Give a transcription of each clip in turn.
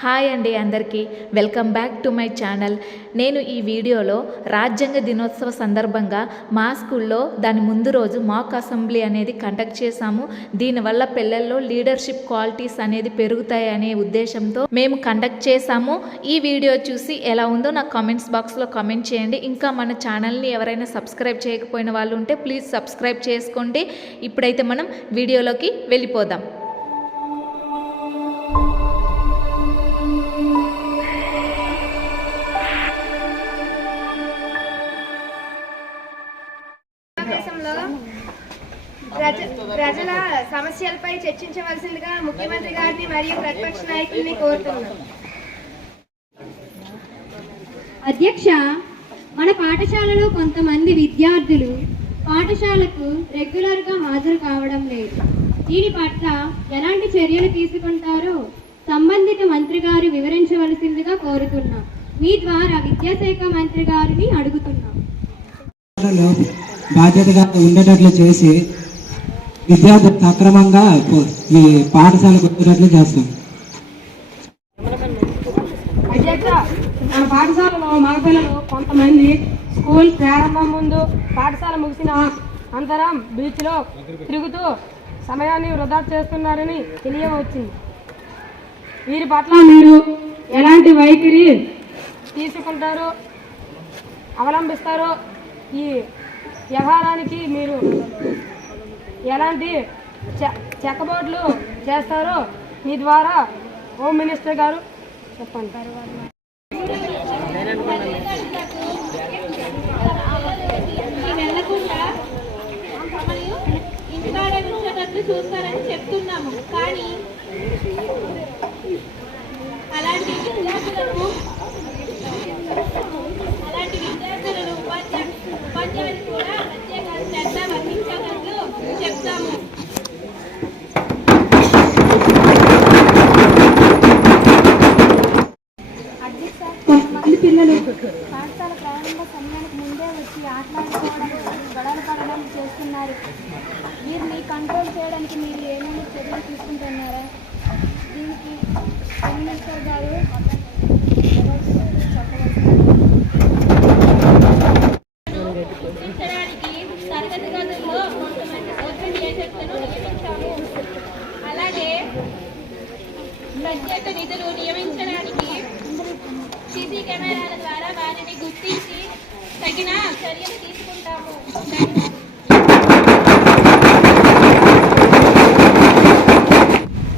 Hi అండి అందరికీ. Welcome back to my channel. నేను ఈ వీడియోలో రాజ్యాంగ దినోత్సవ సందర్భంగా మా స్కూల్లో దాని ముందు రోజు మాక్ అసెంబ్లీ అనేది కండక్ట్ చేశాము. దీనివల్ల పిల్లల్లో లీడర్షిప్ క్వాలిటీస్ అనేది పెరుగుతాయి అనే ఉద్దేశంతో మేము కండక్ట్ చేశాము. ఈ వీడియో చూసి ఎలా ఉందో నాకు కామెంట్స్ బాక్స్లో కామెంట్ చేయండి. ఇంకా మన ఛానల్ని ఎవరైనా సబ్స్క్రైబ్ చేయకపోయిన వాళ్ళు ఉంటే ప్లీజ్ సబ్స్క్రైబ్ చేసుకోండి. ఇప్పుడైతే మనం వీడియోలోకి వెళ్ళిపోదాం. సమస్యలపై చర్చించవలసిందిగా ముఖ్యమంత్రి గారిని మరియు ప్రతిపక్ష నాయకుల్ని కోరుతున్నాం. అధ్యక్ష మన పాఠశాలలో కొంతమంది విద్యార్థులు పాఠశాలకు రెగ్యులర్గా హాజరు కావడం లేదు. దీని పట్ల ఎలాంటి చర్యలు తీసుకుంటారో సంబంధిత మంత్రి గారు వివరించవలసిందిగా కోరుతున్నాం. మీ ద్వారా విద్యాశాఖ మంత్రి గారిని అడుగుతున్నాం. బాధ్యతగా ఉండేటట్లు చేసి విద్యార్థులు అక్రమంగా ఈ పాఠశాలకు వచ్చేటట్లు చేస్తాం. మన పాఠశాలలో మగపిల్లలు కొంతమంది స్కూల్ ప్రారంభం ముందు పాఠశాల ముగిసిన అంతరం బీచ్లో తిరుగుతూ సమయాన్ని వృధా చేస్తున్నారని తెలియవచ్చింది. వీరి పట్ల మీరు ఎలాంటి వైఖరి తీసుకుంటారు అవలంబిస్తారో ఈ వ్యవహారానికి మీరు ఎలాంటి చెక్కబోట్లు చెక్కబోర్డులు చేస్తారో మీ ద్వారా హోమ్ మినిస్టర్ గారు చెప్పండి. చూస్తారని చెప్తున్నాము. కానీ అలాంటి విద్యార్థులను ఉపాధ్యాయు ఉపాధ్యాయులు కూడా ప్రత్యేక శ్రద్ధ వహించగలరు చెప్తాము కొంతమంది పిల్లలు పాఠశాల ప్రారంభ సమయానికి ముందే వచ్చి ఆటలాడుకోవడం గొడవలు పడడం చేస్తున్నారు వీరిని కంట్రోల్ చేయడానికి మీరు ఏమైనా చర్యలు తీసుకుంటున్నారా దీనికి హోమ్ మినిస్టర్ గారు గుర్తించడానికి తరగతి గదుల్లో కొంతమంది కోచింగ్ ఏజెంట్లను నియమించాము అలాగే ప్రత్యేక నిధులు నియమించడానికి సీసీ కెమెరాల ద్వారా వారిని గుర్తించి తగిన చర్యలు తీసుకుంటాము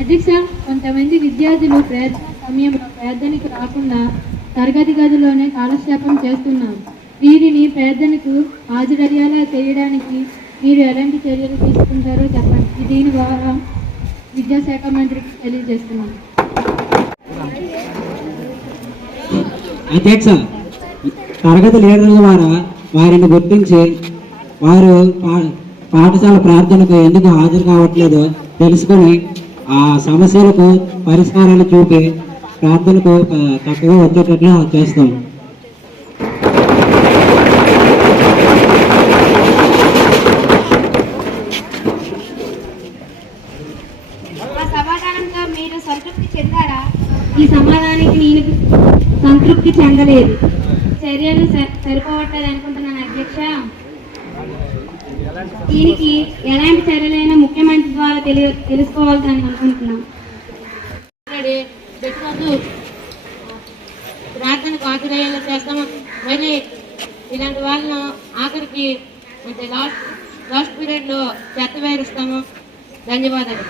అధ్యక్ష కొంతమంది విద్యార్థులు ప్రార్థన సమయంలో ప్రార్థనకు రాకుండా తరగతి గదిలోనే కాలక్షేపం చేస్తున్నారు వీరిని ప్రార్థనకు హాజరయ్యేలా చేయడానికి మీరు ఎలాంటి చర్యలు తీసుకుంటారో చెప్పండి. దీని ద్వారా విద్యాశాఖ మంత్రికి తెలియజేస్తున్నాను. అధ్యక్ష తరగతి లీడర్ల ద్వారా వారిని గుర్తించి వారు పా- పాఠశాల ప్రార్థనకు ఎందుకు హాజరు కావట్లేదో తెలుసుకొని ఆ సమస్యలకు పరిష్కారాలు చూపి ప్రార్థనకు ఆ, చక్కగా వచ్చేటట్లు చేస్తాం. మా సమాధానంతో మీరు సంతృప్తి చెందారా? ఈ సమాధానానికి నేను సంతృప్తి చెందలేదు. చర్యలు స- సరిపోవట్లేదు అనుకుంటున్నాను అధ్యక్ష. దీనికి ఎలాంటి చర్యలైనా ముఖ్యమంత్రి తెలియ తెలుసుకోవాలని అనుకుంటున్నాను ప్రతిరోజు ప్రార్థనకు హాజరయ్యేలా చేస్తాము మరి ఇలాంటి వాళ్ళను ఆఖరికి అంటే లాస్ట్ లాస్ట్ పీరియడ్లో చెత్త వేరుస్తాము. ధన్యవాదాలు.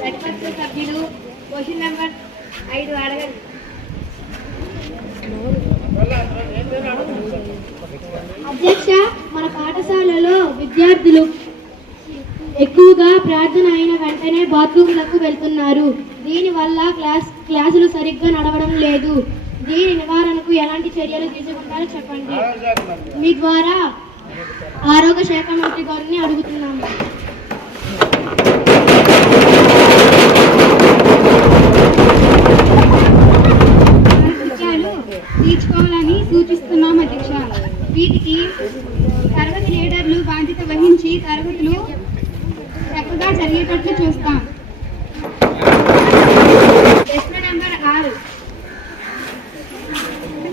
ప్రతిపక్ష సభ్యులు క్వశ్చన్ నెంబర్ ఐదు అడగండి అధ్యక్ష మన పాఠశాలలో విద్యార్థులు ఎక్కువగా ప్రార్థన అయిన వెంటనే బాత్రూమ్లకు వెళ్తున్నారు. దీనివల్ల క్లాస్ క్లాసులు సరిగ్గా నడవడం లేదు. దీని నివారణకు ఎలాంటి చర్యలు తీసుకుంటారో చెప్పండి. మీ ద్వారా ఆరోగ్య శాఖ మంత్రి గారిని అడుగుతున్నాము విషయాలు తీర్చుకోవాలని సూచిస్తున్నాం అధ్యక్ష వీటికి తరగతి లీడర్లు బాధ్యత వహించి తరగతులు చక్కగా జరిగేటట్లు వరకు చూస్తాం ప్రశ్న నెంబర్ ఆరు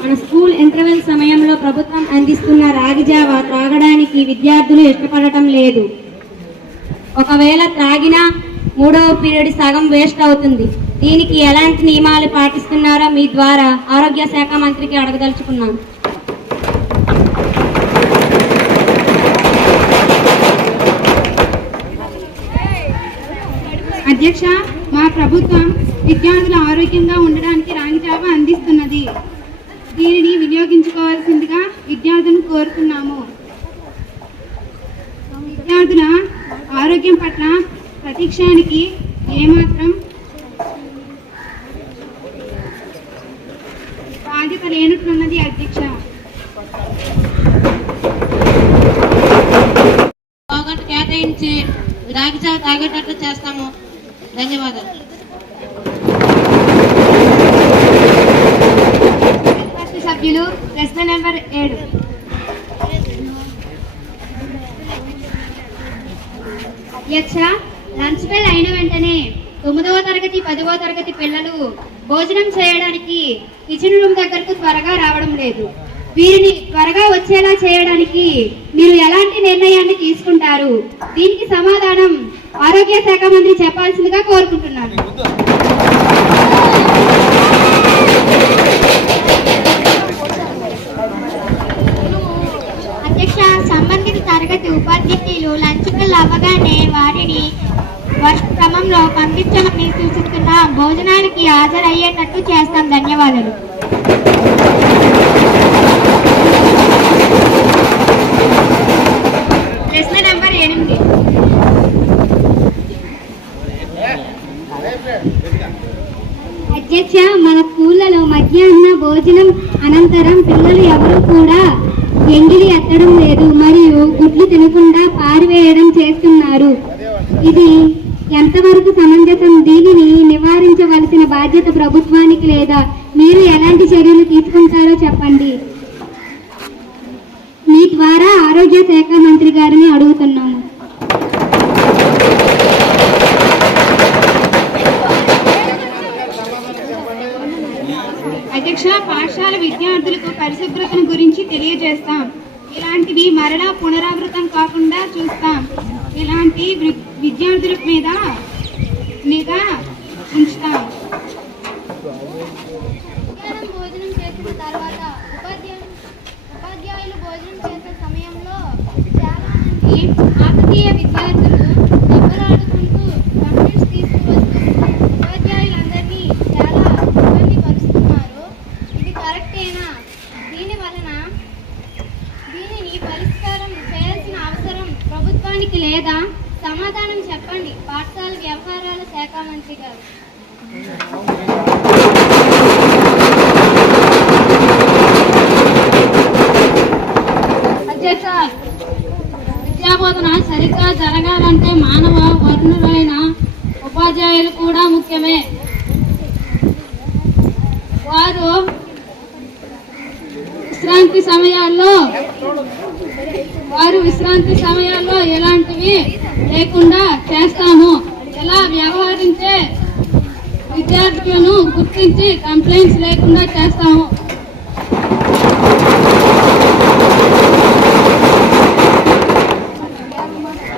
మన స్కూల్ ఇంటర్వెల్ సమయంలో ప్రభుత్వం అందిస్తున్న రాగిజావ త్రాగడానికి విద్యార్థులు ఇష్టపడటం లేదు. ఒకవేళ త్రాగినా మూడవ పీరియడ్ సగం వేస్ట్ అవుతుంది. దీనికి ఎలాంటి నియమాలు పాటిస్తున్నారో మీ ద్వారా ఆరోగ్య శాఖ మంత్రికి అడగదలుచుకున్నాను అధ్యక్ష మా ప్రభుత్వం విద్యార్థులు ఆరోగ్యంగా ఉండడానికి రాగి జావ అందిస్తున్నది. దీనిని వినియోగించుకోవాల్సిందిగా విద్యార్థులను కోరుతున్నాము. విద్యార్థుల ఆరోగ్యం పట్ల ప్రతిక్షానికి ఏమాత్రం బాధ్యత లేనట్లున్నది అధ్యక్ష. కేటాయించి రాగి చావ తాగేటట్లు చేస్తాము. ధన్యవాదాలు ప్రతిపక్ష సభ్యులు ప్రశ్న నెంబర్ ఏడు. అధ్యక్ష లంచ్ బెల్ అయిన వెంటనే తొమ్మిదవ తరగతి పదవ తరగతి పిల్లలు భోజనం చేయడానికి కిచెన్ రూమ్ దగ్గరకు త్వరగా రావడం లేదు. వీరిని త్వరగా వచ్చేలా చేయడానికి మీరు ఎలాంటి నిర్ణయాన్ని తీసుకుంటారు? దీనికి సమాధానం ఆరోగ్య శాఖ మంత్రి చెప్పాల్సిందిగా కోరుకుంటున్నాను అధ్యక్ష సంబంధిత తరగతి ఉపాధ్యాయులు లంచ్ అవ్వగానే వారిని వర్ష క్రమంలో పంపించమని సూచిస్తున్న. భోజనానికి హాజరయ్యేటట్టు చేస్తాం. ధన్యవాదాలు. ప్రశ్న నెంబర్ ఎనిమిది. అధ్యక్ష మన స్కూళ్ళలో మధ్యాహ్న భోజనం అనంతరం పిల్లలు ఎవరు కూడా ఎంగిలి ఎత్తడం లేదు మరియు గుడ్లు తినకుండా పారివేయడం చేస్తున్నారు. ఇది ఎంతవరకు సమంజసం? దీనిని నివారించవలసిన బాధ్యత ప్రభుత్వానికి లేదా మీరు ఎలాంటి చర్యలు తీసుకుంటారో చెప్పండి. మీ ద్వారా ఆరోగ్య శాఖ మంత్రి గారిని అడుగుతున్నాము అధ్యక్ష పాఠశాల విద్యార్థులకు పరిశుభ్రతను గురించి తెలియజేస్తాం ఇలాంటివి మరలా పునరావృతం కాకుండా చూస్తాం ఇలాంటి వృ- విద్యార్థుల మీద నిఘా ఉంచుతాం మధ్యాహ్నం భోజనం చేసిన తర్వాత ఉపాధ్యాయులు ఉపాధ్యాయులు భోజనం చేసే సమయంలో చాలా మంది కాకతీయ విద్యార్థులు దెబ్బలాడుకుంటూ కంప్లైంట్స్ తీసుకువస్తూ ఉపాధ్యాయులందరినీ చాలా ఇబ్బంది పరుస్తున్నారు ఇది కరెక్టేనా దీని వలన దీనిని పరిష్కారం చేయాల్సిన అవసరం ప్రభుత్వానికి లేదా? సమాధానం చెప్పండి. పాఠశాల వ్యవహారాల శాఖ మంత్రి గారు. అధ్యక్ష విద్యాబోధన సరిగ్గా జరగాలంటే మానవ వర్ణులైన ఉపాధ్యాయులు కూడా ముఖ్యమే. వారు విశ్రాంతి సమయాల్లో వారు విశ్రాంతి సమయాల్లో ఎలాంటివి లేకుండా చేస్తాము ఎలా వ్యవహరించే విద్యార్థులను గుర్తించి కంప్లైంట్స్ లేకుండా చేస్తాము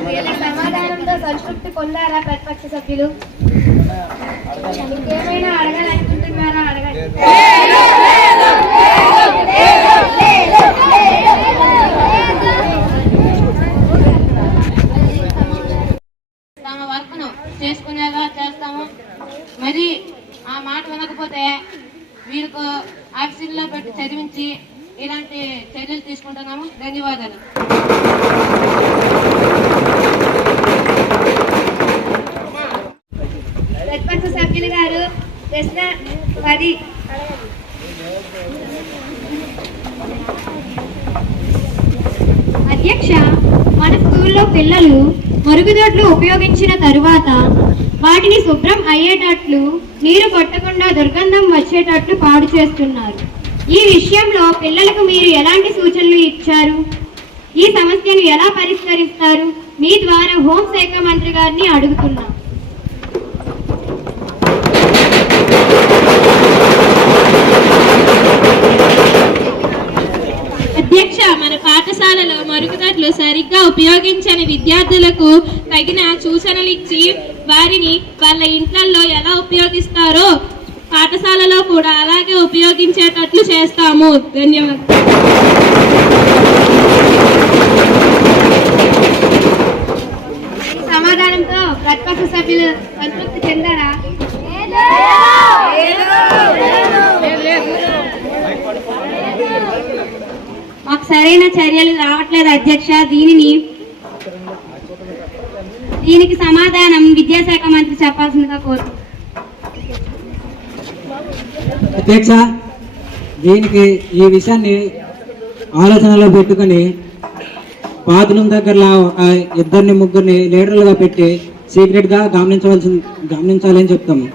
వీళ్ళ సమాధానంతో సంతృప్తి పొందారా ప్రతిపక్ష సభ్యులు ఇంకేమైనా అడగాలనుకుంటున్నారా అడగండి తమ వర్క్ను చేసుకునేలా చేస్తాము. మరి ఆ మాట వినకపోతే వీరికి ఆఫీసుల్లో పెట్టి చదివించి ఇలాంటి చర్యలు తీసుకుంటున్నాము. ధన్యవాదాలు. ప్రతిపక్ష సభ్యులు గారు ప్రశ్న పది. అధ్యక్ష మన స్కూల్లో పిల్లలు మరుగుదొడ్లు ఉపయోగించిన తరువాత వాటిని శుభ్రం అయ్యేటట్లు నీరు కొట్టకుండా దుర్గంధం వచ్చేటట్లు పాడు చేస్తున్నారు. ఈ విషయంలో పిల్లలకు మీరు ఎలాంటి సూచనలు ఇచ్చారు? ఈ సమస్యను ఎలా పరిష్కరిస్తారు? మీ ద్వారా హోంశాఖ మంత్రి గారిని అడుగుతున్నాం. ఉపయోగించని విద్యార్థులకు తగిన సూచనలు ఇచ్చి వారిని వాళ్ళ ఇంట్లల్లో ఎలా ఉపయోగిస్తారో పాఠశాలలో కూడా అలాగే ఉపయోగించేటట్లు చేస్తాము. ధన్యవాదాలు. ఈ సమాధానంతో ప్రతిపక్ష సభ్యులు సంతృప్తి చెందారా మాకు సరైన చర్యలు రావట్లేదు అధ్యక్ష. దీనిని దీనికి సమాధానం విద్యాశాఖ మంత్రి చెప్పాల్సిందిగా కోరు అధ్యక్ష దీనికి ఈ విషయాన్ని ఆలోచనలో పెట్టుకొని బాత్రూమ్ దగ్గర ఒక ఇద్దరిని ముగ్గురిని లీడర్లుగా పెట్టి సీక్రెట్గా గమనించవలసి గమనించాలని చెప్తాము.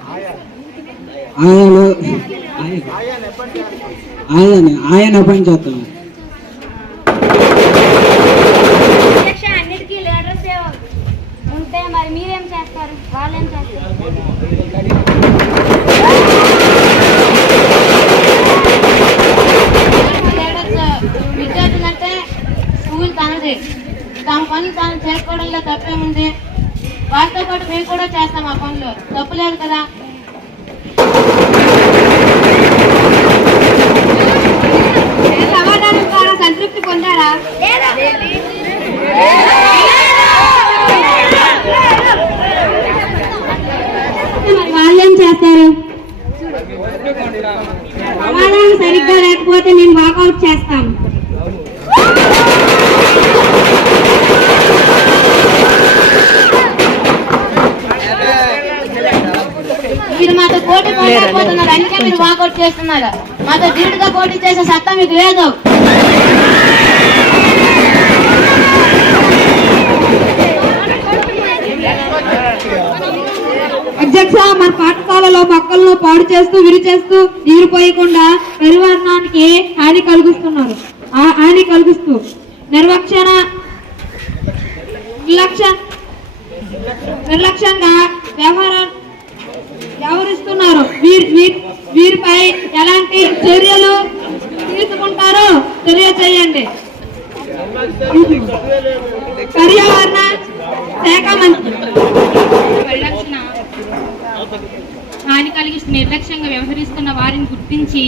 ఆయనలో ఆయన ఆయన అపాయింట్ చేస్తాము అధ్యక్ష అన్నిటికీ లీడర్స్ ఉంటే మరి మీరేం చేస్తారు వాళ్ళేం చేస్తారు విద్యార్థులంటే స్కూల్ తనది. తమ పనులు తాను చేసుకోవడంలో తప్పేముంది వారితో పాటు మేము కూడా చేస్తాం ఆ పనులు. తప్పు లేదు కదా? సమాధానం ద్వారా సంతృప్తి పొందారా మరి వాళ్ళేం చేస్తారు? సమాధానం సరిగ్గా లేకపోతే మేము వాకౌట్ చేస్తాం. మీరు మాతో పోటీ పడలేకపోతున్నారు. అందుకే మీరు వాకౌట్ చేస్తున్నారు? మాతో ధీటుగా పోటీ చేసే సత్తా మీకు లేదు. అధ్యక్ష మన పాఠశాలలో మొక్కలను పాడు చేస్తూ విరి చేస్తూ నీరు పోయకుండా పరివర్ణానికి హాని కలిగిస్తున్నారు. ఆ హాని కలిగిస్తూ. నిర్వక్షణ నిర్లక్ష్య నిర్లక్ష్యంగా వ్యవహారం వ్యవహరిస్తున్నారు. వీరిపై ఎలాంటి చర్యలు తీసుకుంటారో తెలియచేయండి. పర్యావరణ శాఖ మంత్రి. హాని కలిగిస్తూ నిర్లక్ష్యంగా వ్యవహరిస్తున్న వారిని గుర్తించి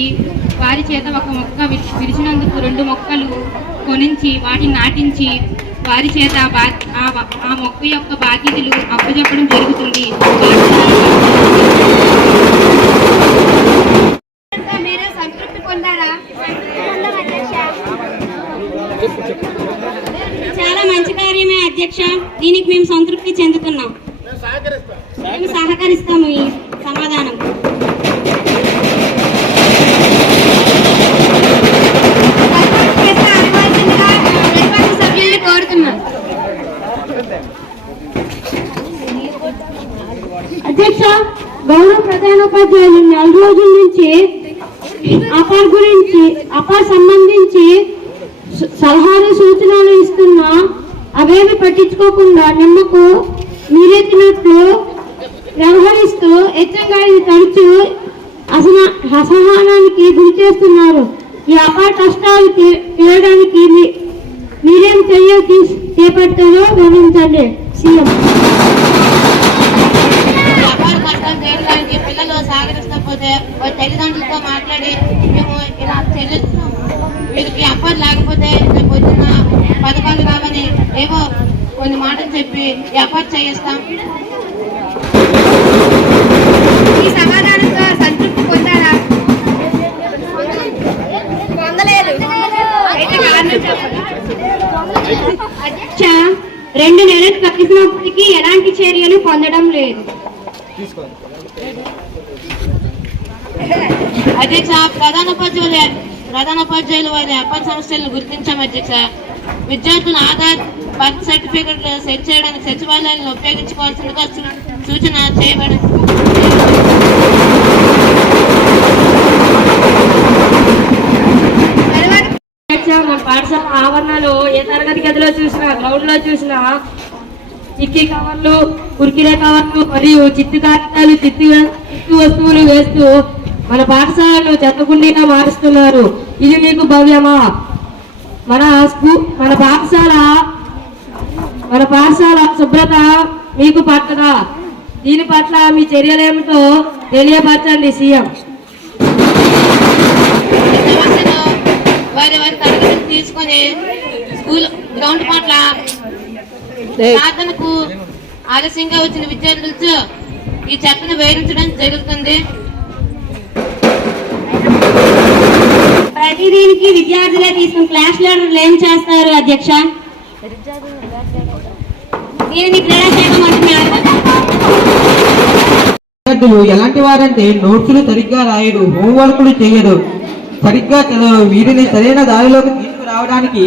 వారి చేత ఒక మొక్క విరిచినందుకు రెండు మొక్కలు కొనించి వాటిని నాటించి వారి చేత ఆ మొక్క యొక్క బాధ్యతలు అప్పచెప్పడం జరుగుతుంది. మీరు సంతృప్తి పొందారా? చాలా మంచి కార్యమే అధ్యక్ష. దీనికి మేము సంతృప్తి చెందుతున్నాం. సహకరిస్తాము అధ్యక్ష రెండు నెలలు తప్పిసినప్పటికీ ఎలాంటి చర్యలు పొందడం లేదు. అధ్యక్ష ప్రధానోపాధ్యాయులు ప్రధానోపాధ్యాయులు వారి అప్పటి సమస్యలను గుర్తించాం అధ్యక్ష విద్యార్థుల ఆధార్ బర్త్ సర్టిఫికెట్లు సెట్ చేయడానికి సచివాలయాలను ఉపయోగించుకోవాల్సిందిగా సూచన చేయబడింది అధ్యక్ష, మన పాఠశాల ఆవరణలో ఏ తరగతి గదిలో చూసినా గ్రౌండ్లో చూసినా చిక్కి కవర్లు కుర్కిరే కవర్లు మరియు చిత్తు కాగితాలు చిత్తు చిత్తు వస్తువులు వేస్తూ మన పాఠశాలను చెత్తకుండీగా మారుస్తున్నారు. ఇది మీకు భవ్యమా? మన స్కూ మన పాఠశాల మన పాఠశాల శుభ్రత మీకు పట్టదా? దీని పట్ల మీ చర్యలేమిటో తెలియపరచండి సీఎం ఈ సమస్యను వారి వారి తరగతులు తీసుకొని స్కూల్ గ్రౌండ్ పట్ల ప్రార్థనకు ఆలస్యంగా వచ్చిన విద్యార్థులతో ఈ చెత్తను వేయించడం జరుగుతుంది. ప్రతి దీనికి విద్యార్థులే తీసుకుని క్లాస్ లీడర్లు ఏం చేస్తారు అధ్యక్ష? దీనిని విద్యార్థులు ఎలాంటి వారంటే నోట్సులు సరిగ్గా రాయరు హోంవర్క్లు చేయరు సరిగ్గా చదవరు వీరిని సరైన దారిలోకి తీసుకురావడానికి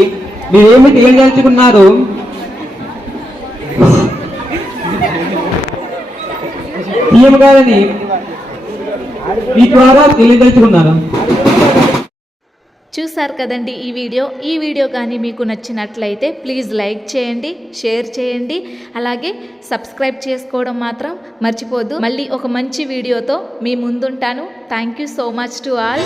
మీరేమి తెలియదలుచుకున్నారు సీఎం గారిని మీ ద్వారా తెలియదలుచుకున్నారు? చూసారు కదండి ఈ వీడియో. ఈ వీడియో కానీ మీకు నచ్చినట్లయితే ప్లీజ్ లైక్ చేయండి షేర్ చేయండి. అలాగే సబ్స్క్రైబ్ చేసుకోవడం మాత్రం మర్చిపోద్దు మళ్ళీ ఒక మంచి వీడియోతో మీ ముందుంటాను. Thank you so much to all